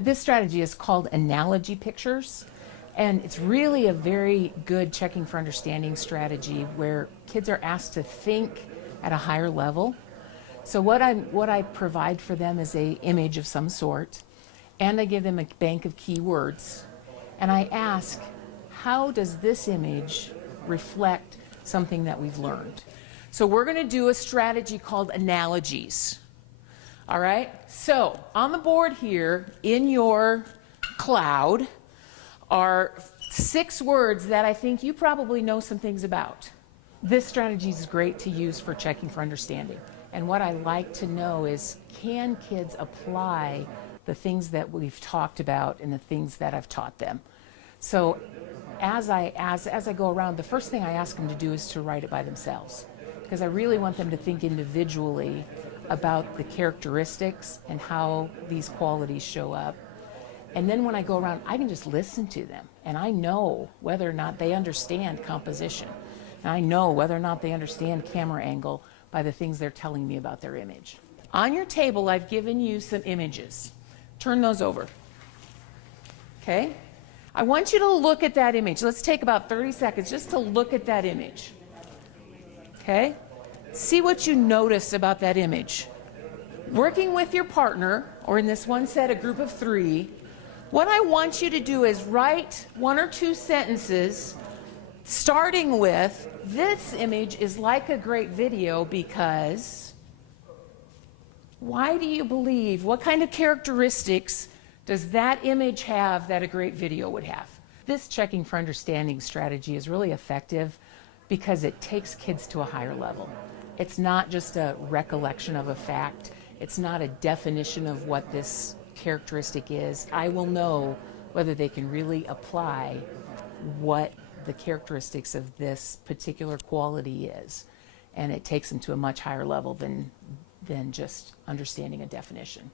This strategy is called analogy pictures, and it's really a very good checking for understanding strategy where kids are asked to think at a higher level. So what I provide for them is an image of some sort, and I give them a bank of keywords, and I ask, how does this image reflect something that we've learned? So we're going to do a strategy called analogies. All right? So on the board here in your cloud are 6 words that I think you probably know some things about. This strategy is great to use for checking for understanding. And what I like to know is, can kids apply the things that we've talked about and the things that I've taught them? So as I go around, the first thing I ask them to do is to write it by themselves, because I really want them to think individually about the characteristics and how these qualities show up. And then when I go around, I can just listen to them, and I know whether or not they understand composition. And I know whether or not they understand camera angle by the things they're telling me about their image. On your table, I've given you some images. Turn those over. Okay? I want you to look at that image. Let's take about 30 seconds just to look at that image. Okay? See what you notice about that image. Working with your partner, or in this one set, a group of 3, what I want you to do is write 1 or 2 sentences starting with, this image is like a great video because, why do you believe, what kind of characteristics does that image have that a great video would have? This checking for understanding strategy is really effective because it takes kids to a higher level. It's not just a recollection of a fact. It's not a definition of what this characteristic is. I will know whether they can really apply what the characteristics of this particular quality is. And it takes them to a much higher level than just understanding a definition.